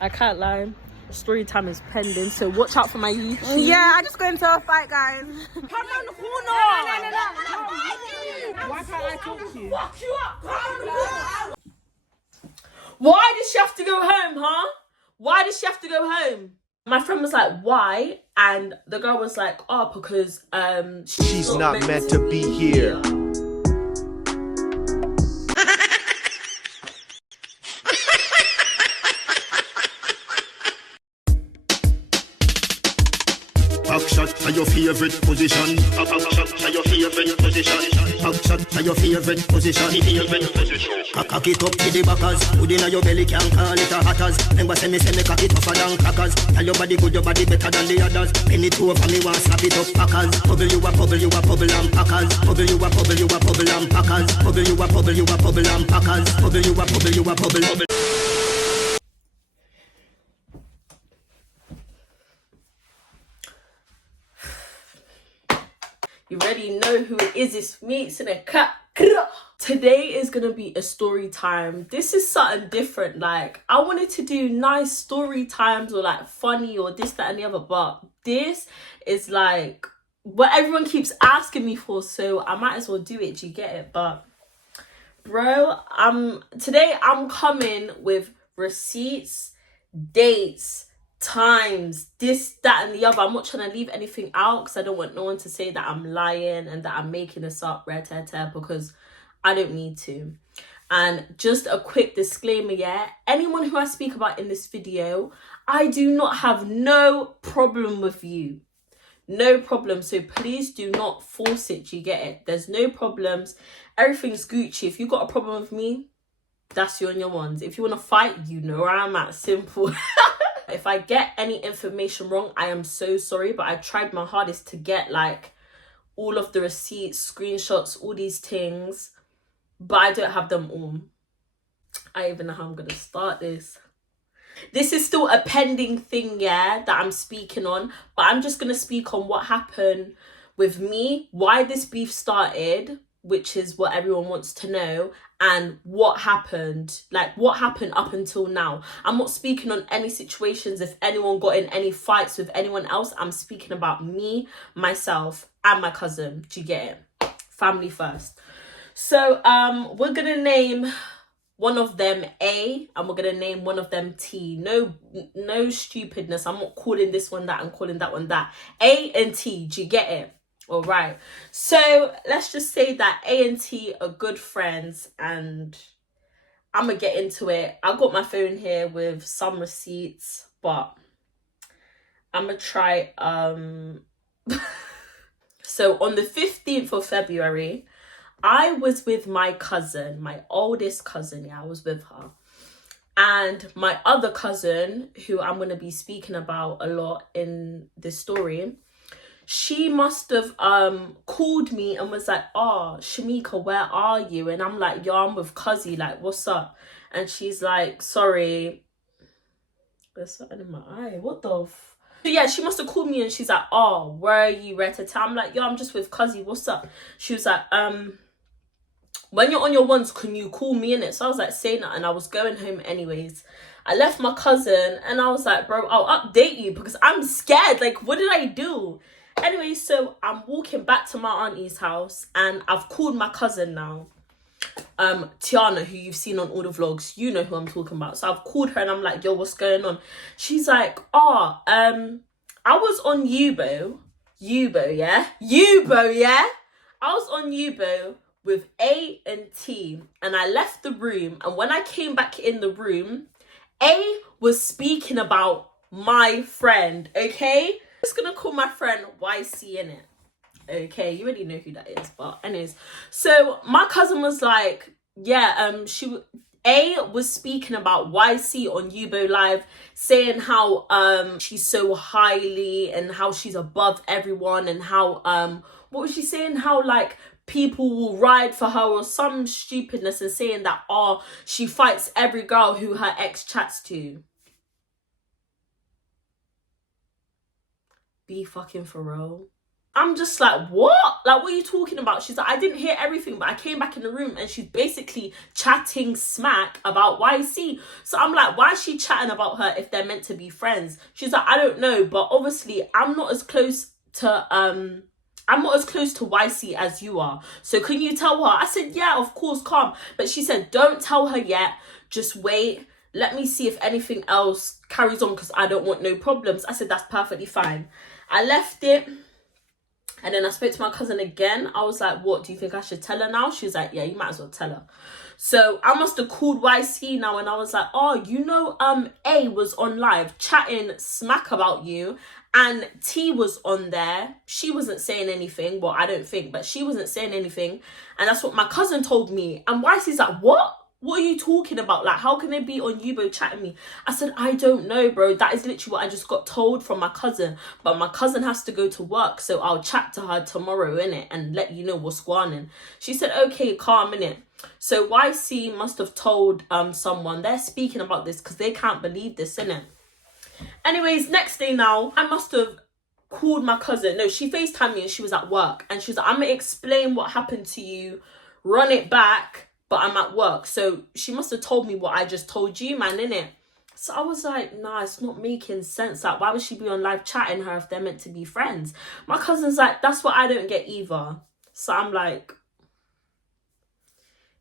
I can't lie. Story time is pending, so watch out for my YouTube. Yeah, I just got into a fight, guys. Come on the corner. No. Why can't I talk to you? Fuck you up. Come on the corner. Why does she have to go home, huh? Why does she have to go home? My friend was like, why? And the girl was like, oh, because she's not meant to be here. Backshot are your favorite position. Backshot are your favorite position. Backshot are your favorite position. Cock it up to the backers. Put in your belly, can't call it a hatters. Remember say me cock it tougher than crackers. Tell your body good, your body better than the others. Penny it over me, want slap it up packers. Bubble you a bubble, you a bubble and packers. Bubble you a bubble, you a bubble and packers. Bubble you a bubble, you a bubble and packers. Bubble you a bubble, you a bubble. You already know who it is. It's me, it's in a cat. Today is gonna be a story time. This is something different. Like, I wanted to do nice story times or like funny or this, that, and the other, but this is like what everyone keeps asking me for, so I might as well do it. Do you get it? But bro, today I'm coming with receipts, dates, times, this, that, and the other. I'm not trying to leave anything out because I don't want no one to say that I'm lying and that I'm making this up, because I don't need to. And just a quick disclaimer, yeah, anyone who I speak about in this video, I do not have no problem with you. No problem. So please do not force it. You get it? There's no problems. Everything's Gucci. If you got a problem with me, that's you and your ones. If you want to fight, you know where I'm at. Simple. If I get any information wrong, I am so sorry, but I tried my hardest to get like all of the receipts, screenshots, all these things, but I don't have them all. I don't even know how I'm gonna start this. This is still a pending thing, yeah, that I'm speaking on, but I'm just gonna speak on what happened with me, why this beef started, which is what everyone wants to know, and what happened, like what happened up until now. I'm not speaking on any situations if anyone got in any fights with anyone else. I'm speaking about me, myself, and my cousin. Do you get it? Family first. So we're gonna name one of them A and we're gonna name one of them T. No stupidness. I'm not calling this one that and calling that one that. A and T. Do you get it? All right, so let's just say that A and T are good friends, and I'm gonna get into it. I've got my phone here with some receipts, but I'm gonna try. So on the 15th of February, I was with my cousin, my oldest cousin. Yeah, I was with her. And my other cousin, who I'm gonna be speaking about a lot in this story, she must have called me and was like, oh, Shamika, where are you? And I'm like, yo, I'm with Cuzzy, like, what's up? And she's like, sorry, there's something in my eye, what the So yeah, she must have called me and she's like, oh, where are you, Retata? I'm like, yo, I'm just with Cuzzy, what's up? She was like, when you're on your ones, can you call me in it? So I was like, say that, and I was going home anyways. I left my cousin and I was like, bro, I'll update you because I'm scared. Like, what did I do? Anyway, so I'm walking back to my auntie's house and I've called my cousin now. Tiana, who you've seen on all the vlogs, you know who I'm talking about. So I've called her and I'm like, yo, what's going on? She's like, I was on Yubo, yeah? I was on Yubo with A and T and I left the room, and when I came back in the room, A was speaking about my friend, okay? I'm just gonna call my friend YC in it. Okay, you already know who that is, but anyways. So my cousin was like, yeah, A was speaking about YC on Yubo Live, saying how she's so highly and how she's above everyone, and how what was she saying? How like people will ride for her or some stupidness, and saying that she fights every girl who her ex chats to. Be fucking for real. I'm just like, what? Like, what are you talking about? She's like, I didn't hear everything, but I came back in the room and she's basically chatting smack about YC. So I'm like, why is she chatting about her if they're meant to be friends? She's like, I don't know, but obviously I'm not as close to YC as you are. So can you tell her? I said, yeah, of course, calm. But she said, don't tell her yet. Just wait. Let me see if anything else carries on because I don't want no problems. I said, that's perfectly fine. I left it. And then I spoke to my cousin again. I was like, what, do you think I should tell her now? She was like, yeah, you might as well tell her. So I must have called YC now and I was like, oh, you know, A was on live chatting smack about you and T was on there. She wasn't saying anything. Well, I don't think, but she wasn't saying anything. And that's what my cousin told me. And YC's like, what? What are you talking about? Like, how can they be on Yubo chatting me? I said, I don't know, bro. That is literally what I just got told from my cousin. But my cousin has to go to work, so I'll chat to her tomorrow, innit? And let you know what's going on. She said, okay, calm, innit? So YC must have told someone. They're speaking about this because they can't believe this, innit? Anyways, next day now, I must have called my cousin. No, she FaceTimed me and she was at work. And she was like, I'm going to explain what happened to you. Run it back. But I'm at work. So she must have told me what I just told you, man, innit? So I was like, nah, it's not making sense. Like, why would she be on live chatting her if they're meant to be friends? My cousin's like, that's what I don't get either. So I'm like,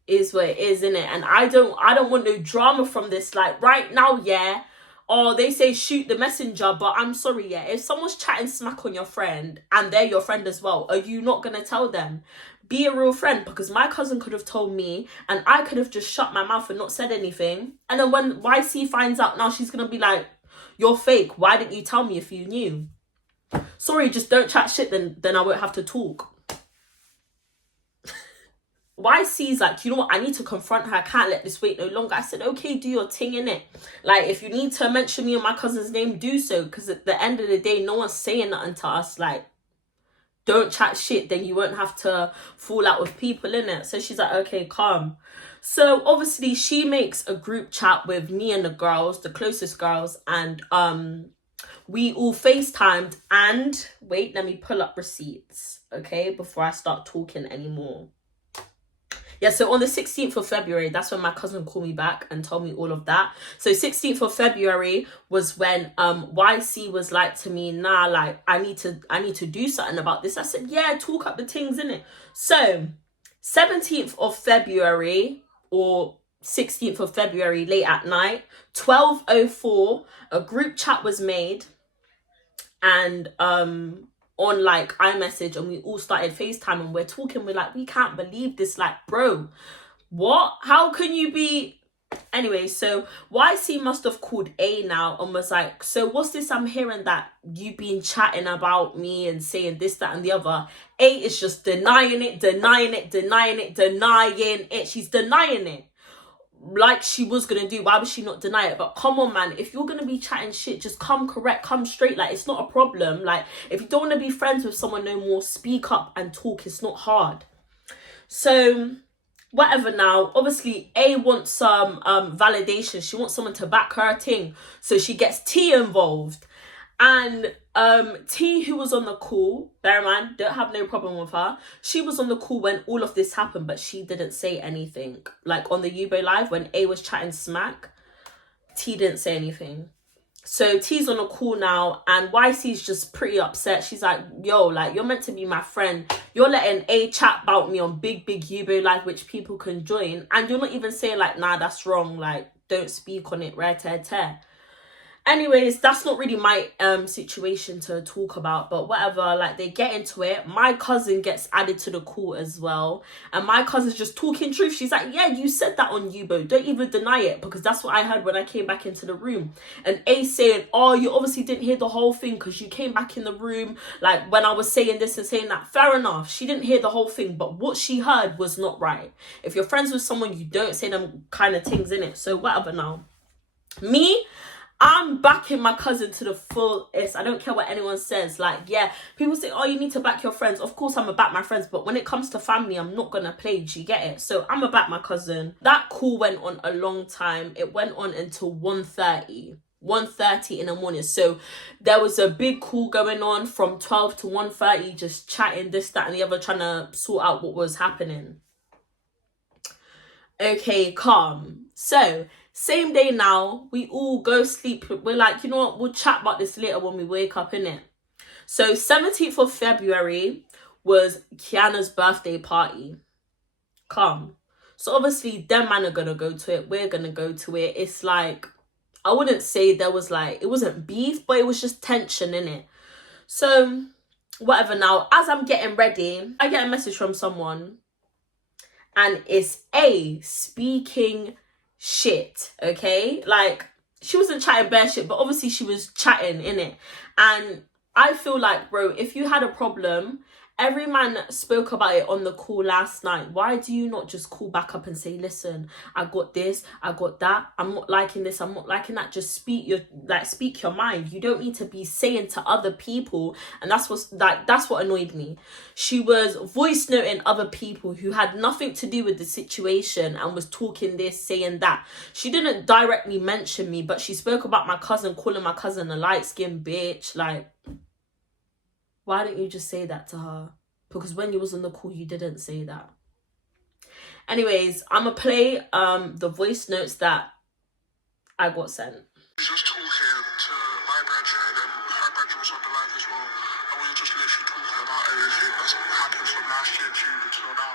is what it is, innit? And I don't want no drama from this. Like, right now, yeah. Oh, they say shoot the messenger, but I'm sorry, yeah. If someone's chatting smack on your friend and they're your friend as well, are you not going to tell them? Be a real friend, because my cousin could have told me and I could have just shut my mouth and not said anything. And then when YC finds out, now she's going to be like, you're fake. Why didn't you tell me if you knew? Sorry, just don't chat shit, then I won't have to talk. YC's like, you know what? I need to confront her. I can't let this wait no longer. I said, okay, do your thing, innit? Like, if you need to mention me and my cousin's name, do so. Because at the end of the day, no one's saying nothing to us. Like, don't chat shit, then you won't have to fall out with people, innit? So she's like, okay, calm. So obviously she makes a group chat with me and the girls, the closest girls, and we all FaceTimed. And wait, let me pull up receipts, okay, before I start talking anymore. Yeah, so on the 16th of February, that's when my cousin called me back and told me all of that. So 16th of February was when YC was like to me, nah, like, I need to do something about this. I said, yeah, talk up the things, innit? So 17th of February or 16th of February, late at night, 12:04, a group chat was made and on like iMessage, and we all started FaceTime and we're talking, we're like, we can't believe this, like, bro, what? How can you be? Anyway, so YC must have called A now and was like, so what's this I'm hearing that you've been chatting about me and saying this, that and the other? A is just denying it. She's denying it like she was gonna do. Why would she not deny it? But come on, man, if you're gonna be chatting shit, just come correct, come straight. Like, it's not a problem. Like, if you don't want to be friends with someone no more, speak up and talk. It's not hard. So whatever. Now obviously A wants some validation. She wants someone to back her thing, so she gets T involved. And T, who was on the call, bear in mind, don't have no problem with her, she was on the call when all of this happened, but she didn't say anything. Like, on the Yubo live, when A was chatting smack, T didn't say anything. So T's on a call now, and YC's just pretty upset. She's like, yo, like, you're meant to be my friend. You're letting A chat about me on big Yubo live, which people can join, and you're not even saying, like, nah, that's wrong, like, don't speak on it, right? Anyways, that's not really my situation to talk about, but whatever. Like, they get into it. My cousin gets added to the call as well, and my cousin's just talking truth. She's like, yeah, you said that on Yubo, don't even deny it, because that's what I heard when I came back into the room. And A saying, oh, you obviously didn't hear the whole thing because you came back in the room, like, when I was saying this and saying that. Fair enough, she didn't hear the whole thing, but what she heard was not right. If you're friends with someone, you don't say them kind of things, in it. So whatever. Now me, I'm backing my cousin to the fullest. I don't care what anyone says. Like, yeah, people say, oh, you need to back your friends. Of course, I'm going to back my friends. But when it comes to family, I'm not going to play. Do you get it? So I'm going to back my cousin. That call went on a long time. It went on until 1:30. 1:30 in the morning. So there was a big call going on from 12 to 1:30, just chatting this, that and the other, trying to sort out what was happening. Okay, calm. So same day now, we all go sleep. We're like, you know what, we'll chat about this later when we wake up, innit? So 17th of February was Kiana's birthday party. Calm. So obviously them man are gonna go to it, we're gonna go to it. It's like, I wouldn't say there was like, it wasn't beef, but it was just tension in it. So whatever. Now as I'm getting ready, I get a message from someone and it's speaking shit. Okay, like she wasn't chatting bare shit, but obviously she was chatting in it. And I feel like, bro, if you had a problem, every man spoke about it on the call last night. Why do you not just call back up and say, listen, I got this, I got that, I'm not liking this, I'm not liking that. Just speak your mind. You don't need to be saying to other people. And that's what annoyed me. She was voice noting other people who had nothing to do with the situation and was talking this, saying that. She didn't directly mention me, but she spoke about my cousin, calling my cousin a light-skinned bitch. Like, why didn't you just say that to her? Because when you was on the call, you didn't say that. Anyways, I'm going to play the voice notes that I got sent. Just talking to my brethren, and her brethren was on the live as well. And we were just literally talking about everything that's happened from last year until now.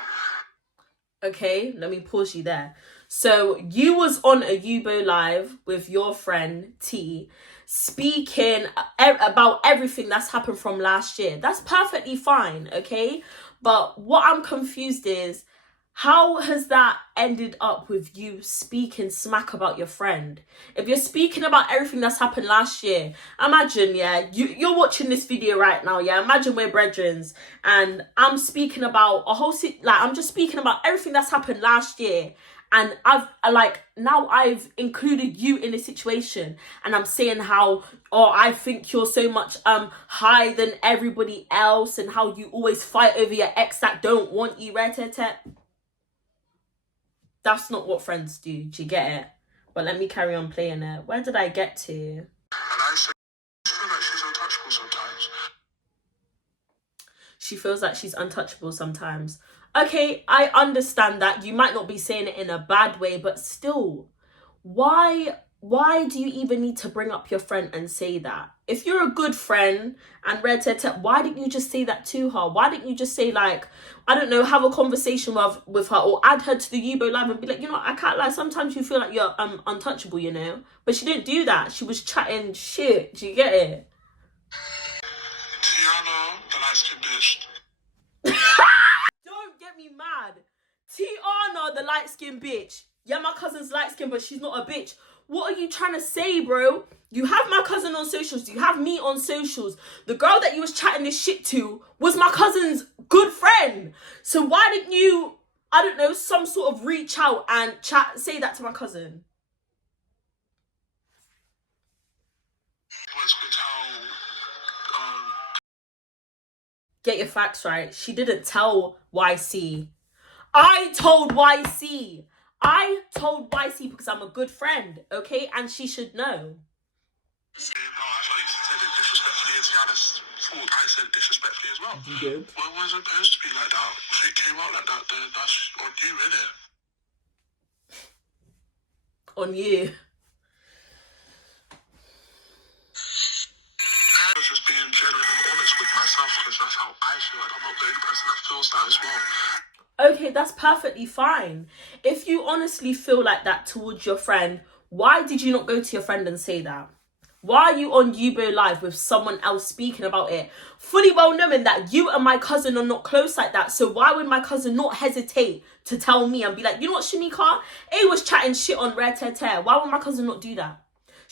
Okay, let me pause you there. So you was on a Yubo live with your friend T, speaking about everything that's happened from last year. That's perfectly fine, okay? But what I'm confused is, how has that ended up with you speaking smack about your friend? If you're speaking about everything that's happened last year, imagine, yeah, you're watching this video right now, yeah, imagine we're brethrens, and I'm speaking about I'm just speaking about everything that's happened last year, and I've included you in this situation, and I'm saying how, I think you're so much higher than everybody else, and how you always fight over your ex that don't want you, That's not what friends do. Do you get it? But let me carry on playing it. Where did I get to? And I feel like she's untouchable sometimes. She feels like she's untouchable sometimes. Okay, I understand that. You might not be saying it in a bad way, but still, why do you even need to bring up your friend and say that? If you're a good friend and why didn't you just say that to her? Why didn't you just say, like, I don't know, have a conversation with her, or add her to the Yubo live and be like, you know, I can't lie, sometimes you feel like you're untouchable, you know? But she didn't do that. She was chatting shit. Do you get it? Tiana, the light-skinned bitch. Don't get me mad. Tiana, the light-skinned bitch. Yeah, my cousin's light-skinned, but she's not a bitch. What are you trying to say, bro? You have my cousin on socials. You have me on socials. The girl that you was chatting this shit to was my cousin's good friend. So why didn't you, I don't know, some sort of reach out and say that to my cousin? Get your facts right. She didn't tell YC. I told YC. I told YC because I'm a good friend, okay? And she should know. No, I thought you said it disrespectfully, and Tiana's fault I said disrespectfully as well. You did? Well, it wasn't supposed to be like that. If it came out like that, then that's on you, innit? On you. I was just being genuine and honest with myself, because that's how I feel. And I'm not the only person that feels that as well. Okay, that's perfectly fine. If you honestly feel like that towards your friend, why did you not go to your friend and say that? Why are you on Yubo live with someone else speaking about it? Fully well knowing that you and my cousin are not close like that. So why would my cousin not hesitate to tell me and be like, you know what, Shamika? A was chatting shit on Rare Tete. Why would my cousin not do that?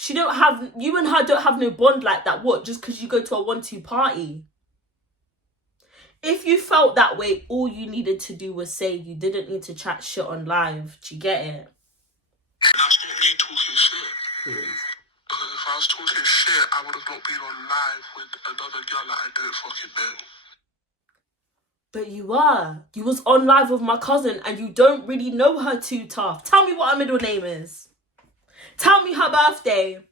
You and her don't have no bond like that. What? Just because you go to a 1-2 party? If you felt that way, all you needed to do was say. You didn't need to chat shit on live. Do you get it? That's not me talking shit. Because if I was talking shit, I would have not been on live with another girl that I don't fucking know. But you were. You was on live with my cousin and you don't really know her too tough. Tell me what her middle name is. Tell me her birthday.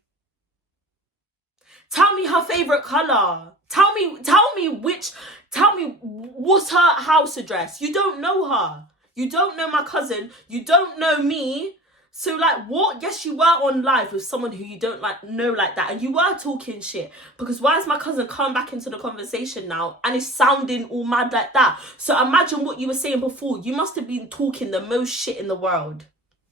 Tell me her favorite color. Tell me what's her house address. You don't know her. You don't know my cousin. You don't know me. So like what? Yes, you were on live with someone who you don't know like that, and you were talking shit. Because why is my cousin come back into the conversation now and is sounding all mad like that? So imagine what you were saying before. You must have been talking the most shit in the world.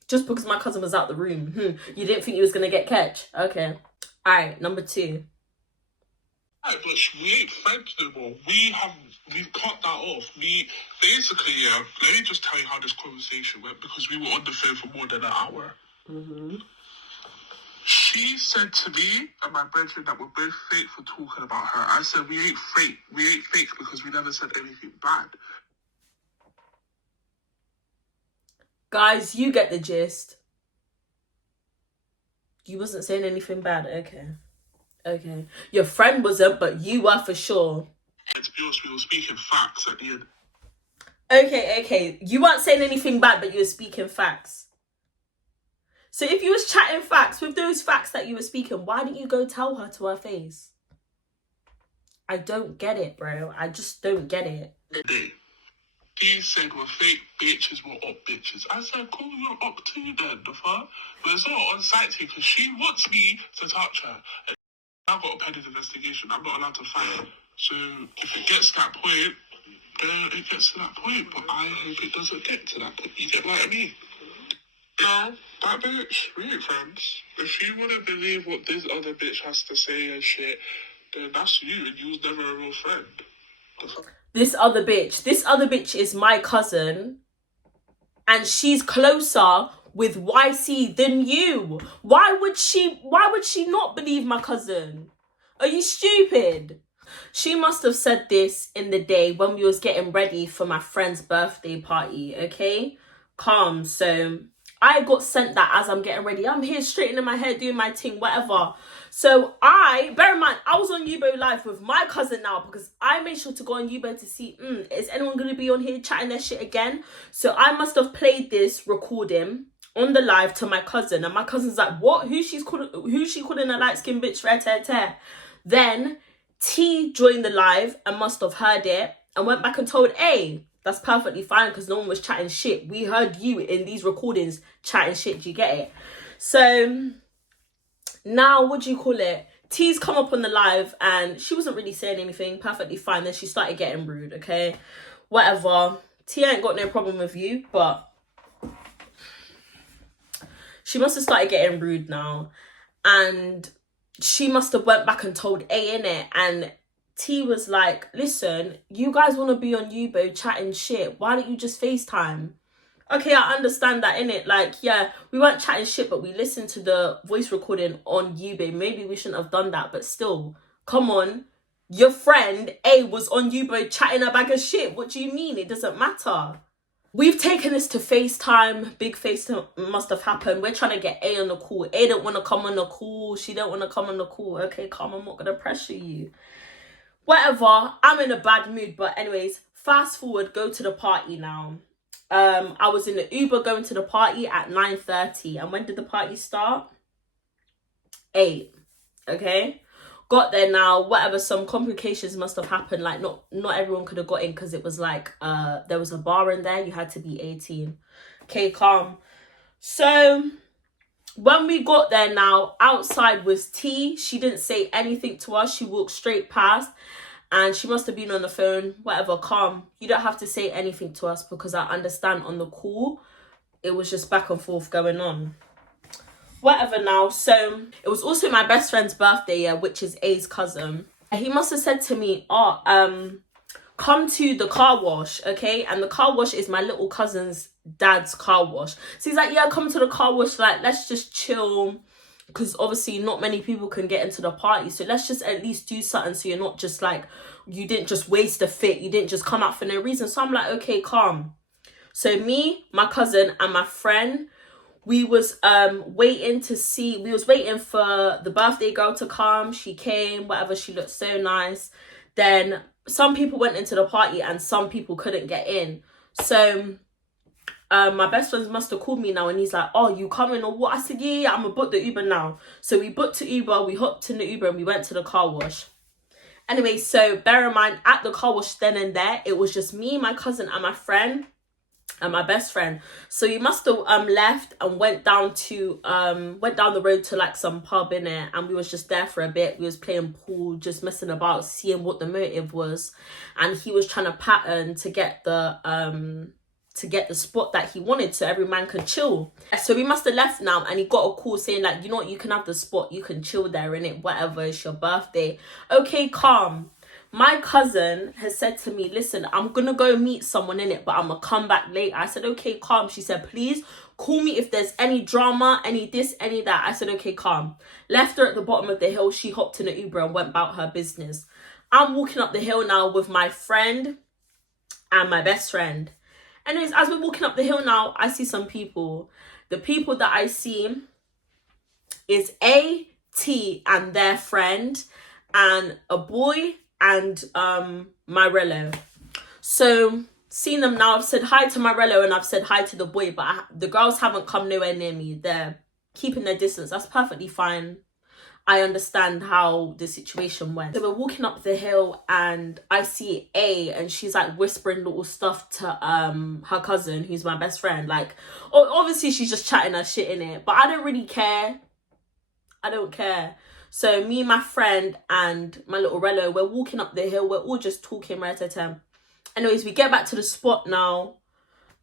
Just because my cousin was out the room. You didn't think he was gonna get catch? Okay. Alright, number 2. Right, but we ain't friends no more. We've cut that off. Basically, yeah, let me just tell you how this conversation went, because we were on the phone for more than an hour. She said to me and my brethren that we're both fake for talking about her. I said, we ain't fake. We ain't fake because we never said anything bad. Guys, you get the gist. You wasn't saying anything bad. Okay. Your friend wasn't, but you were for sure. And to be honest, we were speaking facts at the end. Okay. You weren't saying anything bad, but you were speaking facts. So if you was chatting facts, with those facts that you were speaking, why didn't you go tell her to her face? I don't get it, bro. I just don't get it. He said we're fake bitches, we're up bitches. I said, cool, you're up too then, the fuck? But it's all on site here because she wants me to touch her. And I've got a pending investigation. I'm not allowed to fight. So if it gets to that point, then it gets to that point. But I hope it doesn't get to that point. You get what I mean? No, that bitch, we ain't friends. If you wouldn't believe what this other bitch has to say and shit, then that's you, and you was never a real friend. This other bitch is my cousin, and she's closer with YC than you. Why would she not believe my cousin? Are you stupid? She must have said this in the day when we was getting ready for my friend's birthday party, okay? Calm. So I got sent that as I'm getting ready. I'm here straightening my hair, doing my thing, whatever. So bear in mind, I was on Yubo Live with my cousin now, because I made sure to go on Yubo to see, is anyone going to be on here chatting their shit again? So I must have played this recording on the live to my cousin, and my cousin's like, what? Who's she calling a light-skinned bitch? Then T joined the live and must have heard it and went back and told A. That's perfectly fine because no one was chatting shit. We heard you in these recordings chatting shit. Do you get it? So now, what do you call it? T's come up on the live and she wasn't really saying anything. Perfectly fine. Then she started getting rude, okay? Whatever. T ain't got no problem with you, but she must have started getting rude now. And she must have went back and told A, innit? And T was like, listen, you guys want to be on Yubo chatting shit. Why don't you just FaceTime? Okay, I understand that, innit? Like, yeah, we weren't chatting shit, but we listened to the voice recording on Yubo. Maybe we shouldn't have done that, but still, come on. Your friend A was on Yubo chatting a bag of shit. What do you mean? It doesn't matter. We've taken this to FaceTime. Big FaceTime must have happened. We're trying to get A on the call. A don't want to come on the call. She don't want to come on the call. Okay, calm. I'm not going to pressure you. Whatever. I'm in a bad mood. But anyways, fast forward. Go to the party now. I was in the Uber going to the party at 9:30. And when did the party start? 8. Okay. Got there now, whatever, some complications must have happened. Like, not everyone could have got in because it was like, there was a bar in there. You had to be 18. Okay, calm. So when we got there now, outside was T. She didn't say anything to us. She walked straight past and she must have been on the phone. Whatever, calm. You don't have to say anything to us because I understand on the call, it was just back and forth going on. Whatever now. So it was also my best friend's birthday, yeah, which is A's cousin. He must have said to me, come to the car wash, okay? And the car wash is my little cousin's dad's car wash. So he's like, yeah, come to the car wash, like, let's just chill, because obviously not many people can get into the party, so let's just at least do something so you're not just like, you didn't just waste a fit, you didn't just come out for no reason. So I'm like, okay, calm. So me, my cousin and my friend, we was waiting for the birthday girl to come. She came, whatever, she looked so nice. Then some people went into the party and some people couldn't get in. So My best friends must have called me now, and he's like, oh, you coming or what? I said, yeah, I'm gonna book the Uber now. So we booked the Uber, we hopped in the Uber, and we went to the car wash. Anyway, so bear in mind, at the car wash then and there, it was just me, my cousin, and my friend, and my best friend. So we must have left and went down the road to like some pub in it, and we was just there for a bit. We was playing pool, just messing about, seeing what the motive was, and he was trying to pattern to get the spot that he wanted so every man could chill. So we must have left now, and he got a call saying like, you know what, you can have the spot, you can chill there in it, whatever, it's your birthday. Okay, calm. My cousin has said to me, listen, I'm gonna go meet someone in it, but I'm gonna come back later. I said, okay, calm. She said, please call me if there's any drama, any this, any that. I said, okay, calm. Left her at the bottom of the hill. She hopped in an Uber and went about her business. I'm walking up the hill now with my friend and my best friend. Anyways, as we're walking up the hill now, I see some people. The people that I see is A, T, and their friend, and a boy, and my relo. So seen them now. I've said hi to my relo and I've said hi to the boy, but the girls haven't come nowhere near me. They're keeping their distance. That's perfectly fine. I understand how the situation went. So we're walking up the hill and I see A, and she's like whispering little stuff to her cousin, who's my best friend. Like, obviously she's just chatting her shit in it, but I don't really care. I don't care. So me, my friend, and my little relo, we're walking up the hill. We're all just talking, right? Anyways, we get back to the spot now.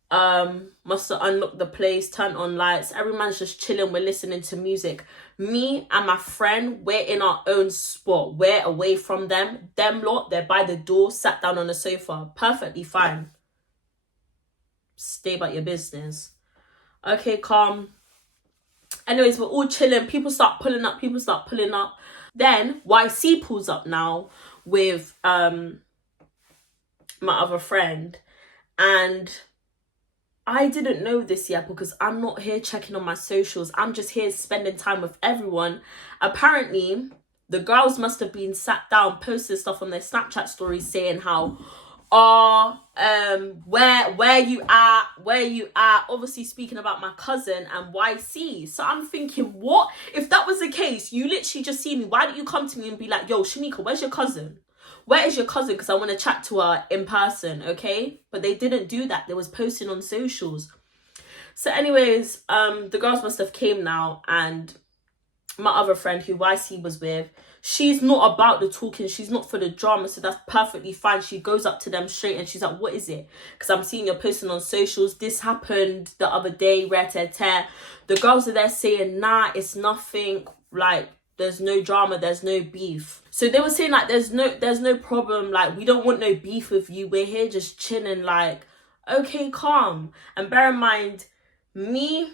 Must have unlocked the place, turned on lights. Every man's just chilling. We're listening to music. Me and my friend, we're in our own spot. We're away from them. Them lot, they're by the door, sat down on the sofa. Perfectly fine. Stay about your business. Okay, calm. Anyways, we're all chilling. People start pulling up. Then YC pulls up now with my other friend. And I didn't know this yet because I'm not here checking on my socials. I'm just here spending time with everyone. Apparently, the girls must have been sat down, posted stuff on their Snapchat stories saying how, where you at, obviously speaking about my cousin and YC. So I'm thinking, what? If that was the case, you literally just see me. Why don't you come to me and be like, yo, Shamika, where's your cousin? Where is your cousin? Because I want to chat to her in person, okay? But they didn't do that. They was posting on socials. So anyways, the girls must have came now, and my other friend who YC was with, she's not about the talking. She's not for the drama, so that's perfectly fine. She goes up to them straight and she's like, what is it? Because I'm seeing you're posting on socials. This happened the other day, The girls are there saying, nah, it's nothing. Like, there's no drama, there's no beef. So they were saying like, there's no problem, like we don't want no beef with you, we're here just chilling. Like, okay, calm. And bear in mind, me,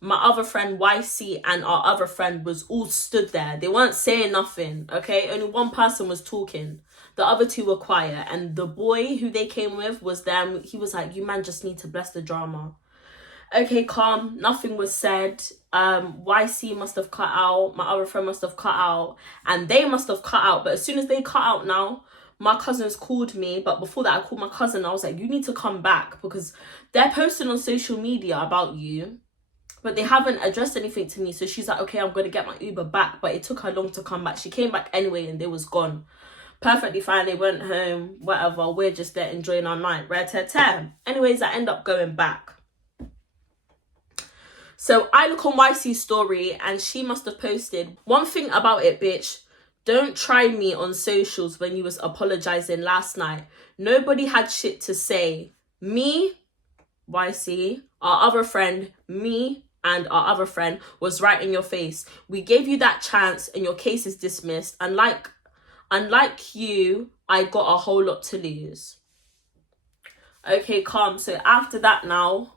my other friend YC, and our other friend was all stood there. They weren't saying nothing, okay? Only one person was talking. The other two were quiet, and the boy who they came with was there. He was like, you man just need to bless the drama. Okay, calm. Nothing was said. YC must have cut out. My other friend must have cut out. And they must have cut out. But as soon as they cut out now, my cousins called me. But before that, I called my cousin. I was like, you need to come back. Because they're posting on social media about you. But they haven't addressed anything to me. So she's like, okay, I'm going to get my Uber back. But it took her long to come back. She came back anyway and they was gone. Perfectly fine. They went home. Whatever. We're just there enjoying our night. Anyways, I end up going back. So I look on YC's story and she must have posted, one thing about it, bitch, don't try me on socials when you was apologizing last night. Nobody had shit to say. Me, YC, our other friend, me, and our other friend was right in your face. We gave you that chance and your case is dismissed. Unlike you, I got a whole lot to lose. Okay, calm. So after that now,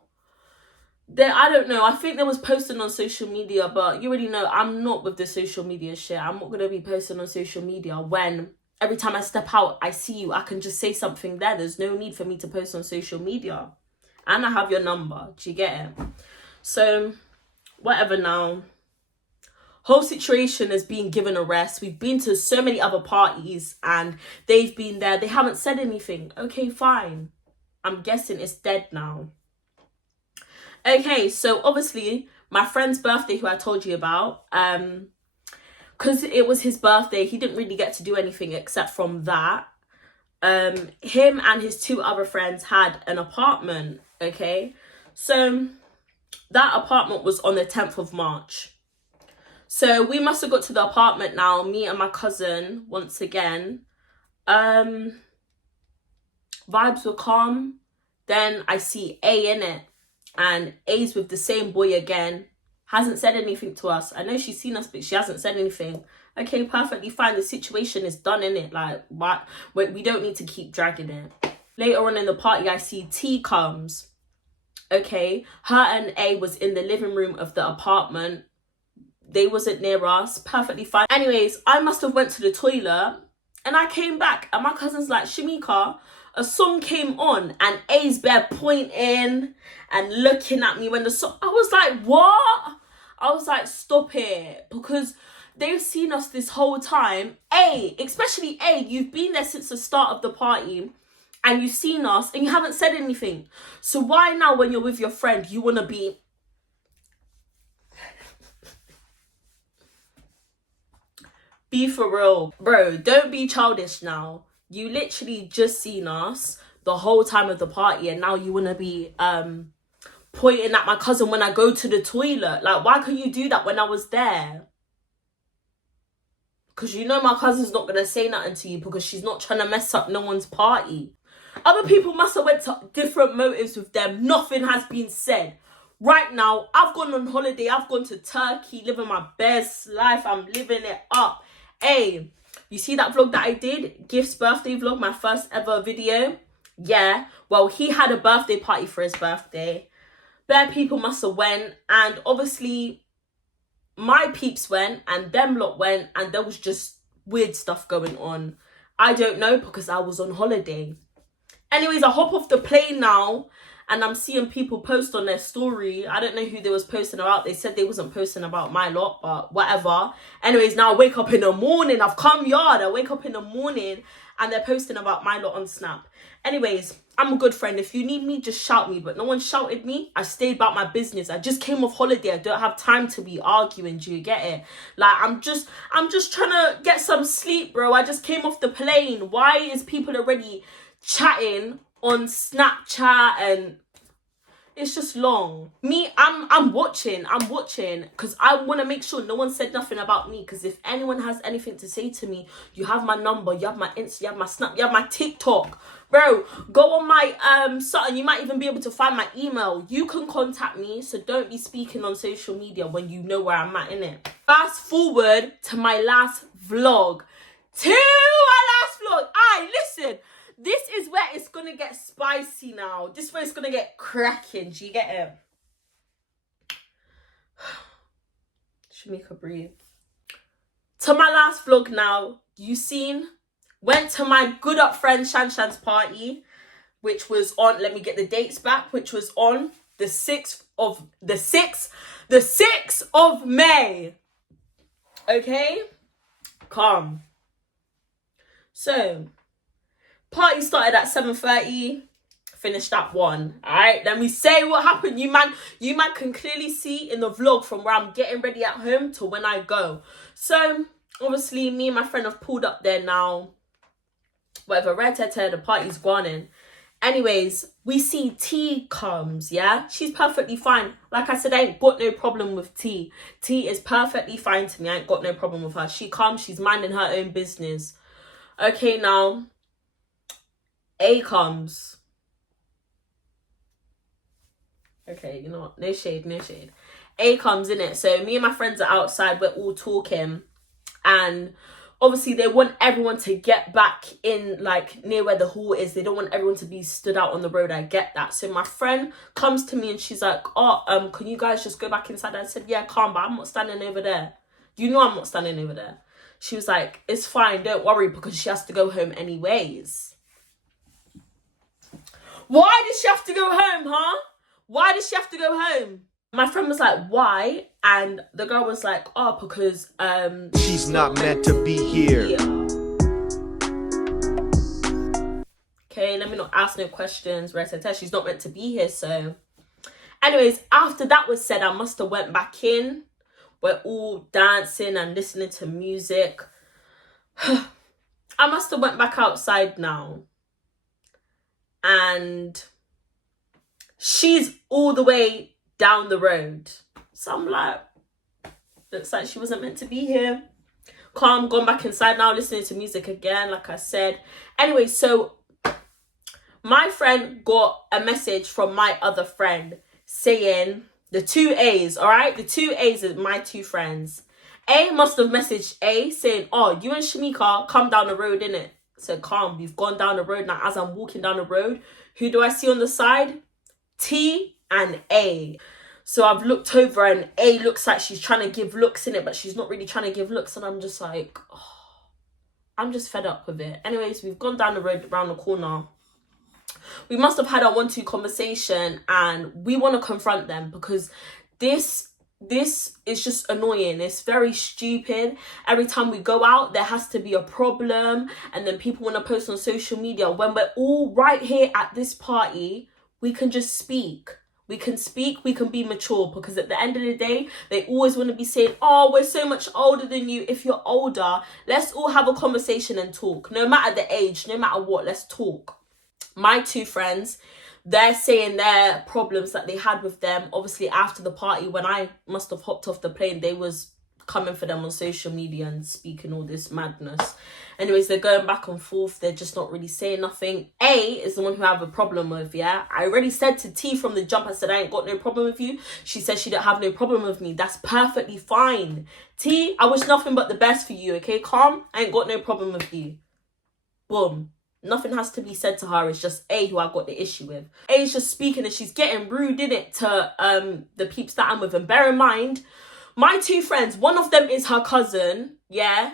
then I don't know, I think there was posting on social media, but you already know I'm not with the social media shit. I'm not going to be posting on social media when every time I step out, I see you, I can just say something there. There's no need for me to post on social media. And I have your number. Do you get it? So, whatever now. Whole situation is being given a rest. We've been to so many other parties and they've been there. They haven't said anything. Okay, fine. I'm guessing it's dead now. Okay, so obviously my friend's birthday, who I told you about, because it was his birthday, he didn't really get to do anything except from that. Him and his two other friends had an apartment, okay? So that apartment was on the 10th of March. So we must have got to the apartment now, me and my cousin, once again. Vibes were calm. Then I see A in it, and A's with the same boy again. Hasn't said anything to us. I know she's seen us, but she hasn't said anything. Okay, perfectly fine. The situation is done, innit? Like, what? We don't need to keep dragging it. Later on in the party, I see T comes. Okay, her and A was in the living room of the apartment. They wasn't near us. Perfectly fine. Anyways, I must have went to the toilet, and I came back, and my cousin's like, Shamika, a song came on, and A's bare pointing and looking at me when the song... I was like, what? I was like, stop it. Because they've seen us this whole time. A, especially A, you've been there since the start of the party, and you've seen us, and you haven't said anything. So why now, when you're with your friend, you want to be... Be for real. Bro, don't be childish now. You literally just seen us the whole time of the party, and now you want to be pointing at my cousin when I go to the toilet. Like, why couldn't you do that when I was there? Because you know my cousin's not going to say nothing to you because she's not trying to mess up no one's party. Other people must have went to different motives with them. Nothing has been said. Right now, I've gone on holiday. I've gone to Turkey, living my best life. I'm living it up. Hey, you see that vlog that I did? Gift's birthday vlog, my first ever video? Yeah. Well, he had a birthday party for his birthday. Bare people must have went. And obviously, my peeps went and them lot went. And there was just weird stuff going on. I don't know because I was on holiday. Anyways, I hop off the plane now. And I'm seeing people post on their story. I don't know who they was posting about. They said they wasn't posting about my lot, but whatever. Anyways, now I wake up in the morning. I've come yard. I wake up in the morning and they're posting about my lot on Snap. Anyways, I'm a good friend. If you need me, just shout me. But no one shouted me. I stayed about my business. I just came off holiday. I don't have time to be arguing. Do you get it? Like, I'm just trying to get some sleep, bro. I just came off the plane. Why is people already chatting on Snapchat? And it's just long. Me, I'm watching because I want to make sure no one said nothing about me. Because if anyone has anything to say to me, you have my number, you have my Insta, you have my Snap, you have my TikTok. Bro, go on my something. You might even be able to find my email. You can contact me, so don't be speaking on social media when you know where I'm at, innit? Fast forward to my last vlog. Aye, listen. This is where it's going to get spicy now. This is where it's going to get cracking. Do you get it? Shamika, breathe. To my last vlog now. You seen? Went to my good up friend Shanshan's party, which was on, let me get the dates back, which was on the 6th of May. Okay? Calm. So, party started at 7:30, finished at 1. Alright, let me say what happened. You man can clearly see in the vlog from where I'm getting ready at home to when I go. So, obviously, me and my friend have pulled up there now. Whatever, the party's gone in. Anyways, we see T comes, yeah? She's perfectly fine. Like I said, I ain't got no problem with T. T is perfectly fine to me. I ain't got no problem with her. She comes, she's minding her own business. Okay, now, A comes. Okay, you know what? No shade. A comes, in it. So me and my friends are outside. We're all talking. And obviously they want everyone to get back in, like, near where the hall is. They don't want everyone to be stood out on the road. I get that. So my friend comes to me and she's like, oh, can you guys just go back inside? I said, yeah, calm, but I'm not standing over there. You know I'm not standing over there. She was like, it's fine, don't worry, because she has to go home anyways. Why does she have to go home, huh? Why does she have to go home? My friend was like, why? And the girl was like, oh, because she's not meant to be here. Okay, let me not ask no questions. She's not meant to be here, so. Anyways, after that was said, I must have went back in. We're all dancing and listening to music. I must have went back outside now. And she's all the way down the road. So I'm like, looks like she wasn't meant to be here. Calm, gone back inside now, listening to music again, like I said. Anyway, so my friend got a message from my other friend saying, the two A's, all right? The two A's are my two friends. A must have messaged A saying, oh, you and Shamika come down the road, innit? So calm, we've gone down the road. Now, as I'm walking down the road, who do I see on the side? T and A. So I've looked over and A looks like she's trying to give looks in it, but she's not really trying to give looks. And I'm just like, oh, I'm just fed up with it. Anyways, we've gone down the road around the corner. We must have had our 1-2 conversation and we want to confront them because this is just annoying. It's very stupid. Every time we go out, there has to be a problem. And then people want to post on social media. When we're all right here at this party, we can just speak. We can speak, we can be mature, because at the end of the day, they always want to be saying, oh, we're so much older than you. If you're older, let's all have a conversation and talk. No matter the age, no matter what, let's talk. My two friends, they're saying their problems that they had with them. Obviously, after the party, when I must have hopped off the plane, they was coming for them on social media and speaking all this madness. Anyways, they're going back and forth. They're just not really saying nothing. A is the one who I have a problem with, yeah? I already said to T from the jump, I said, I ain't got no problem with you. She said she don't have no problem with me. That's perfectly fine. T, I wish nothing but the best for you, okay? Calm, I ain't got no problem with you. Boom. Nothing has to be said to her. It's just A who I got the issue with. A is just speaking and she's getting rude, innit, to the peeps that I'm with. And bear in mind, my two friends, one of them is her cousin, yeah?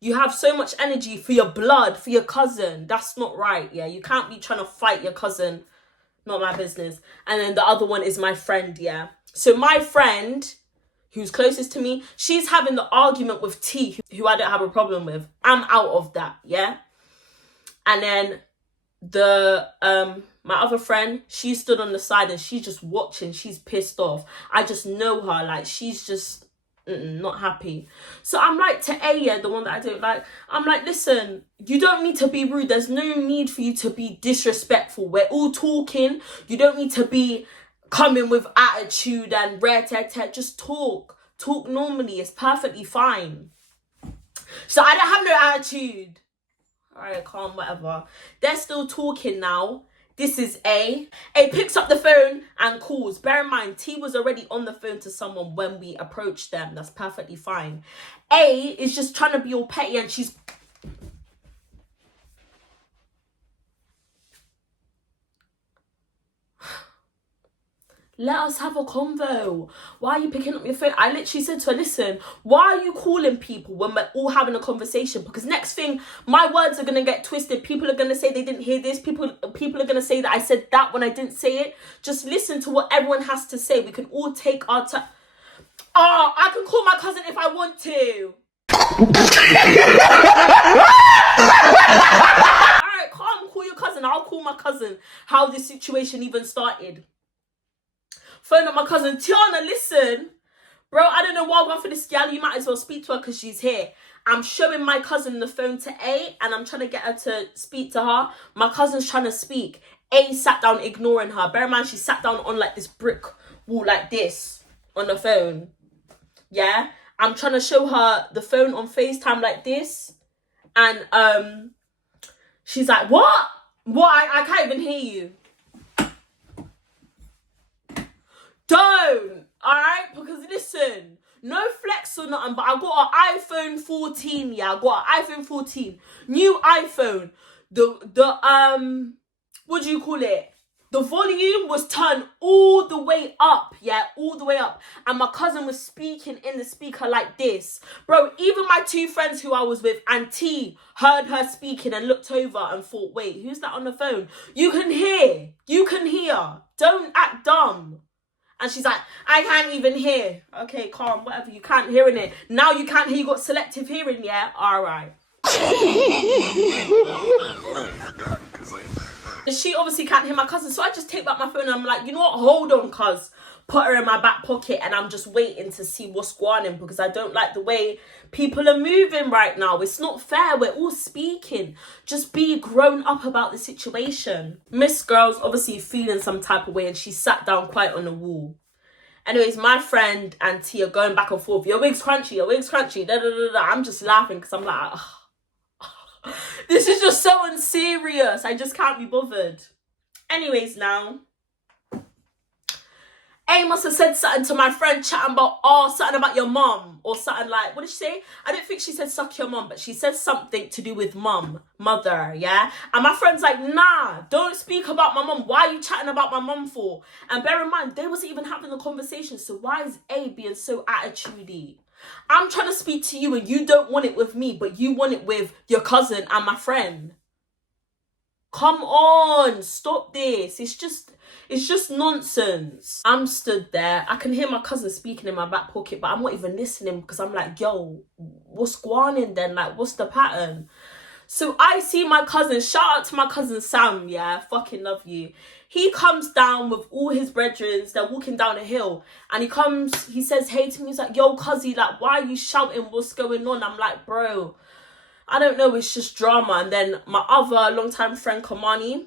You have so much energy for your blood, for your cousin. That's not right, yeah? You can't be trying to fight your cousin. Not my business. And then the other one is my friend, yeah? So my friend, who's closest to me, she's having the argument with T, who I don't have a problem with. I'm out of that, yeah? And then the my other friend, she stood on the side and she's just watching. She's pissed off. I just know her, like, she's just not happy. So I'm like to A, yeah, the one that I don't like, I'm like, listen, you don't need to be rude. There's no need for you to be disrespectful. We're all talking. You don't need to be coming with attitude and rare-tet-tet. Just talk normally. It's perfectly fine. So I don't have no attitude. Alright, calm, whatever. They're still talking now. This is A. A picks up the phone and calls. Bear in mind, T was already on the phone to someone when we approached them. That's perfectly fine. A is just trying to be all petty and she's... Let us have a convo. Why are you picking up your phone? I literally said to her, listen, why are you calling people when we're all having a conversation? Because next thing, my words are going to get twisted. People are going to say they didn't hear this. People are going to say that I said that when I didn't say it. Just listen to what everyone has to say. We can all take our time. Oh, I can call my cousin if I want to. All right, calm, call your cousin. I'll call my cousin how this situation even started. Phone up my cousin, Tiana, listen. Bro, I don't know why I went for this gal. You might as well speak to her because she's here. I'm showing my cousin the phone to A and I'm trying to get her to speak to her. My cousin's trying to speak. A sat down ignoring her. Bear in mind, she sat down on like this brick wall like this on the phone. Yeah? I'm trying to show her the phone on FaceTime like this. And she's like, what? What? I can't even hear you. Don't, alright? Because listen, no flex or nothing, but I got an iPhone 14, yeah? I got an iPhone 14. New iPhone. The what do you call it? The volume was turned all the way up, yeah? All the way up. And my cousin was speaking in the speaker like this. Bro, even my two friends who I was with and T heard her speaking and looked over and thought, wait, who's that on the phone? You can hear. You can hear. Don't act dumb. And she's like, I can't even hear. Okay, calm, whatever. You can't hear in it. Now you can't hear. You got selective hearing, yeah? All right. She obviously can't hear my cousin, so I just take back my phone and I'm like, you know what, hold on, cuz. Put her in my back pocket and I'm just waiting to see what's going on because I don't like the way people are moving right now. It's not fair. We're all speaking. Just be grown up about the situation. Miss Girl's obviously feeling some type of way and she sat down quite on the wall. Anyways, my friend and T are going back and forth. Your wig's crunchy, your wig's crunchy. Da, da, da, da. I'm just laughing because I'm like, this is just so unserious. I just can't be bothered. Anyways, now, A must have said something to my friend chatting about, something about your mum. Or something like, what did she say? I don't think she said suck your mum, but she said something to do with mother, yeah? And my friend's like, nah, don't speak about my mum. Why are you chatting about my mum for? And bear in mind, they wasn't even having the conversation. So why is A being so attitudey? I'm trying to speak to you and you don't want it with me, but you want it with your cousin and my friend. Come on, stop this. It's just nonsense. I'm stood there. I can hear my cousin speaking in my back pocket, but I'm not even listening because I'm like, yo, what's going on then? Like, what's the pattern? So I see my cousin, shout out to my cousin Sam, yeah, fucking love you. He comes down with all his brethren, they're walking down a hill, and he says, hey to me, he's like, yo, cuzzy, like, why are you shouting? What's going on? I'm like, bro, I don't know, it's just drama. And then my other longtime friend, Kamani,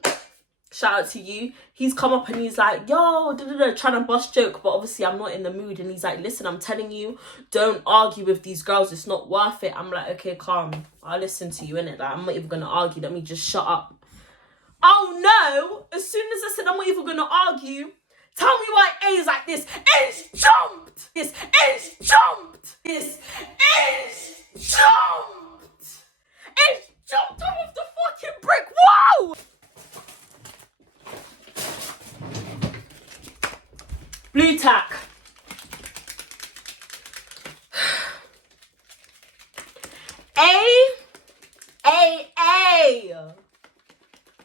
shout out to you, he's come up and he's like, yo, trying to bust joke, but obviously I'm not in the mood. And he's like, listen, I'm telling you, don't argue with these girls, it's not worth it. I'm like, okay, calm, I'll listen to you, innit? Like, I'm not even gonna argue, let me just shut up. Oh no, as soon as I said I'm not even gonna argue, tell me why A is like this. A's jumped! This A's jumped! This A's jumped! A's jumped off the fucking brick wall! Blue tack.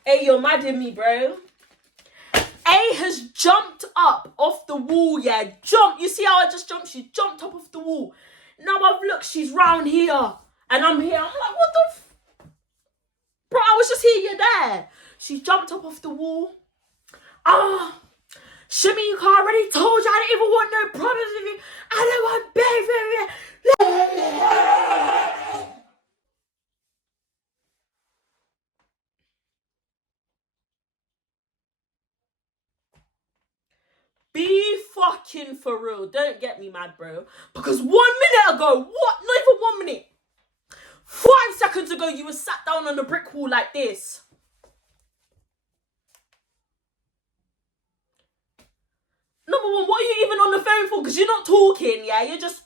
Hey, you're mad at me, bro. A has jumped up off the wall, yeah. Jump. You see how I just jumped? She jumped up off the wall. Now I've looked, she's round here. And I'm here. I'm like, what the bro, I was just here, you're there. She jumped up off the wall. Shamika, I already told you I didn't even want no problems with you. I don't want baby. Be fucking for real. Don't get me mad, bro. Because 1 minute ago, what? Not even 1 minute. 5 seconds ago, you were sat down on the brick wall like this. Number one, what are you even on the phone for? Because you're not talking, yeah? You're just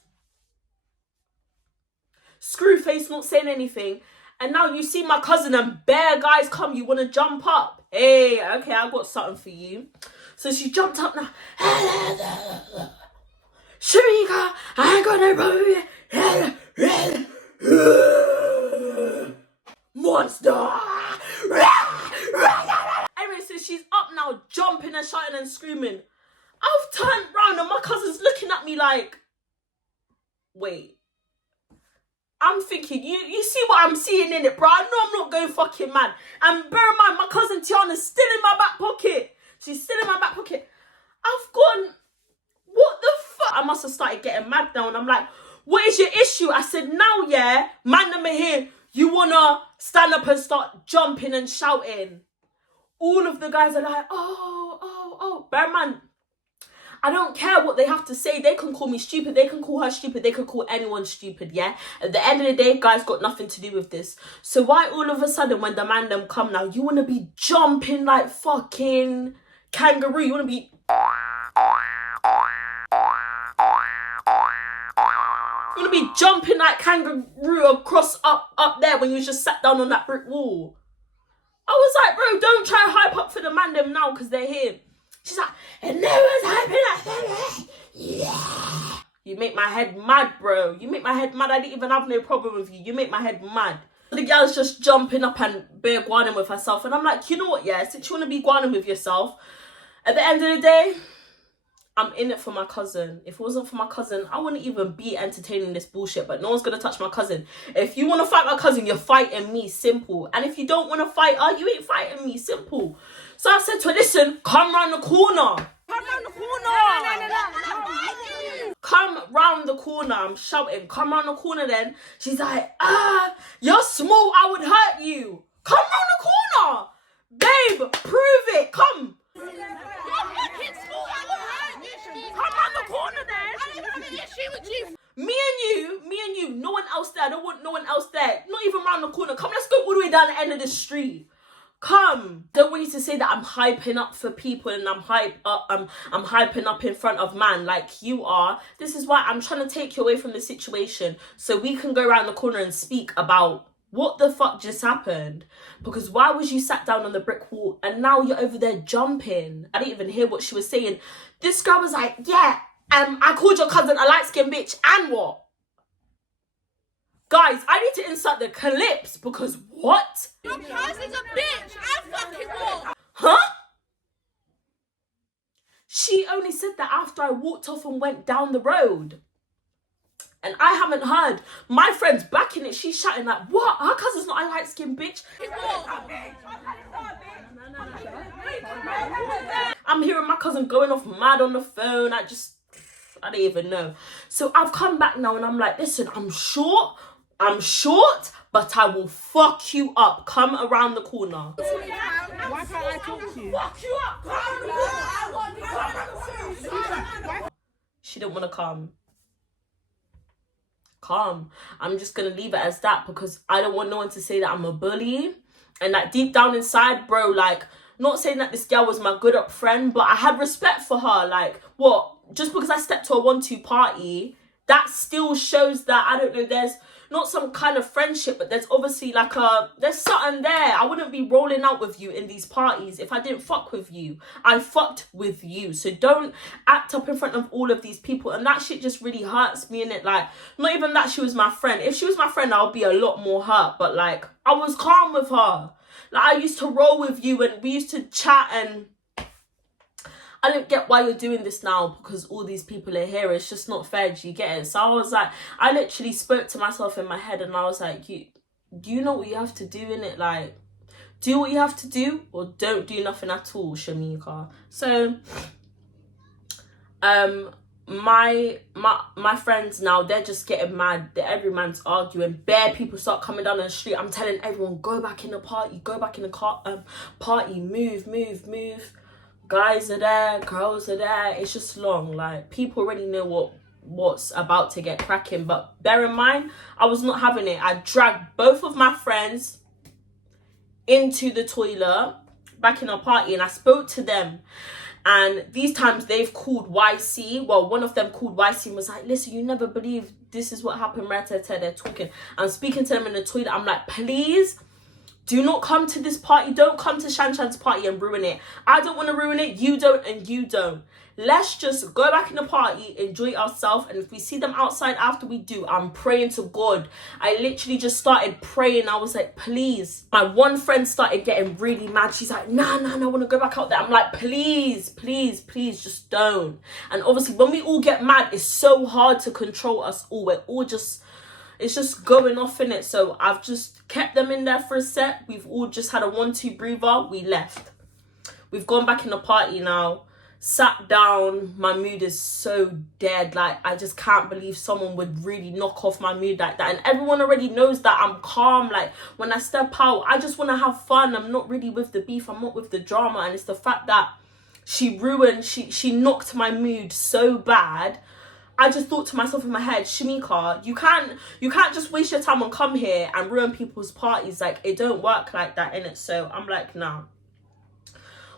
screw face, not saying anything. And now you see my cousin and bare guys come, you want to jump up. Hey, okay, I got something for you. So she jumped up now. Shamika, I ain't got no problem with you. Monster. Anyway, so she's up now, jumping and shouting and screaming. I've turned round and my cousin's looking at me like, wait. I'm thinking, you see what I'm seeing in it, bro? I know I'm not going fucking mad. And bear in mind, my cousin Tiana's still in my back pocket. She's still in my back pocket. I've gone, what the fuck? I must have started getting mad now. And I'm like, what is your issue? I said, now, yeah, man, them are here. You want to stand up and start jumping and shouting. All of the guys are like, oh. Bear in mind, I don't care what they have to say. They can call me stupid. They can call her stupid. They can call anyone stupid, yeah? At the end of the day, guys got nothing to do with this. So why all of a sudden when the man them come now, you want to be jumping like fucking kangaroo? You want to be... You want to be jumping like kangaroo across up there when you just sat down on that brick wall. I was like, bro, don't try to hype up for the man them now because they're here. She's like, and no one's hyping up. Yeah. You make my head mad, bro. You make my head mad. I didn't even have no problem with you. You make my head mad. The girl's just jumping up and bare guaning with herself. And I'm like, you know what, yeah? Since you want to be guaning with yourself, at the end of the day, I'm in it for my cousin. If it wasn't for my cousin, I wouldn't even be entertaining this bullshit, but no one's gonna touch my cousin. If you want to fight my cousin, you're fighting me, simple. And if you don't want to fight her, you ain't fighting me, simple. So I said to her, listen, come round the corner. Come round the corner. Come round the corner. I'm shouting, come round the corner then. She's like, you're small, I would hurt you. Come round the corner. Babe, prove it, come. Come round the corner then. I don't have an issue with you. Me and you, no one else there. I don't want no one else there. Not even round the corner. Come, let's go all the way down the end of the street. Come. Don't want you to say that I'm hyping up for people and I'm hyping up in front of man like you are. This is why I'm trying to take you away from the situation so we can go around the corner and speak about what the fuck just happened. Because why was you sat down on the brick wall and now you're over there jumping? I didn't even hear what she was saying. This girl was like, yeah, I called your cousin a light-skinned bitch and what? Guys, I need to insert the clips because what? Your cousin's a bitch. I fucking will. Huh? She only said that after I walked off and went down the road. And I haven't heard my friends backing it. She's shouting like, what? Her cousin's not a light-skinned bitch. I'm hearing my cousin going off mad on the phone. I don't even know. So I've come back now and I'm like, listen, I'm short, but I will fuck you up. Come around the corner. Why can't I talk to you? Fuck you up. Come. She didn't want to come. Calm. I'm just gonna leave it as that because I don't want no one to say that I'm a bully. And like deep down inside, bro, like not saying that this girl was my good up friend, but I had respect for her. Like what? Just because I stepped to a 1-2 party, that still shows that, I don't know, there's not some kind of friendship, but there's obviously like there's something there. I wouldn't be rolling out with you in these parties if I didn't fuck with you. I fucked with you. So don't act up in front of all of these people. And that shit just really hurts me, innit? Like, not even that she was my friend. If she was my friend, I'll be a lot more hurt. But like, I was calm with her. Like, I used to roll with you and we used to chat, and I don't get why you're doing this now because all these people are here. It's just not fair. Do you get it? So I was like, I literally spoke to myself in my head and I was like, do you know what you have to do in it? Like, do what you have to do or don't do nothing at all, Shamika. So, my friends now, they're just getting mad. Every man's arguing. Bare people start coming down the street. I'm telling everyone, go back in the party. Go back in the party. Move. Guys are there, girls are there. It's just long. Like, people already know what's about to get cracking. But bear in mind, I was not having it. I dragged both of my friends into the toilet back in our party and I spoke to them. And these times they've called YC. Well, one of them called YC and was like, listen, you never believe this is what happened. They're talking. I'm speaking to them in the toilet. I'm like, please, do not come to this party. Don't come to Shan-Shan's party and ruin it. I don't want to ruin it. You don't and you don't. Let's just go back in the party, enjoy ourselves. And if we see them outside after we do, I'm praying to God. I literally just started praying. I was like, please. My one friend started getting really mad. She's like, nah, I want to go back out there. I'm like, please, just don't. And obviously, when we all get mad, it's so hard to control us all. We're all just... It's just going off in it. So I've just kept them in there for a sec. We've all just had a 1-2 breather. We left. We've gone back in the party now. Sat down. My mood is so dead. Like, I just can't believe someone would really knock off my mood like that. And everyone already knows that I'm calm. Like, when I step out, I just want to have fun. I'm not really with the beef. I'm not with the drama. And it's the fact that she knocked my mood so bad. I just thought to myself in my head, Shamika, you can't just waste your time and come here and ruin people's parties. Like, it don't work like that, innit? So I'm like, nah.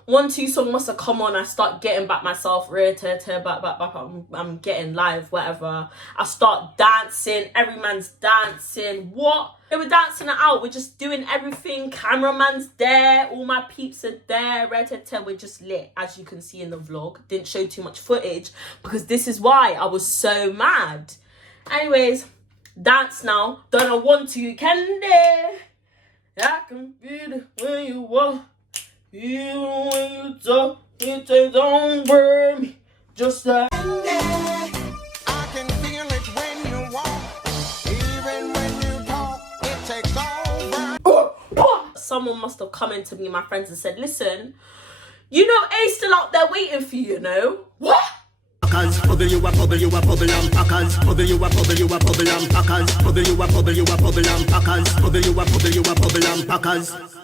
1-2 song must have come on. I start getting back myself, I'm getting live, whatever. I start dancing. Every man's dancing. What? They were dancing it out. We're just doing everything. Cameraman's there. All my peeps are there. We're just lit, as you can see in the vlog. Didn't show too much footage because this is why I was so mad. Anyways, dance now. Don't I want to, Candy? I can feel it when you walk. Even when you talk, it takes on burn me. Just I can feel it when you walk, even when you talk, it takes over. Someone must have come into me, my friends, and said, listen, you know A's still out there waiting for you, you know? What? Packers, bubble you a bubble, you a bubble and packers. Bubble you a bubble, you a bubble and packers. Bubble you a bubble, you a bubble and packers. Bubble you a bubble, you a bubble and packers.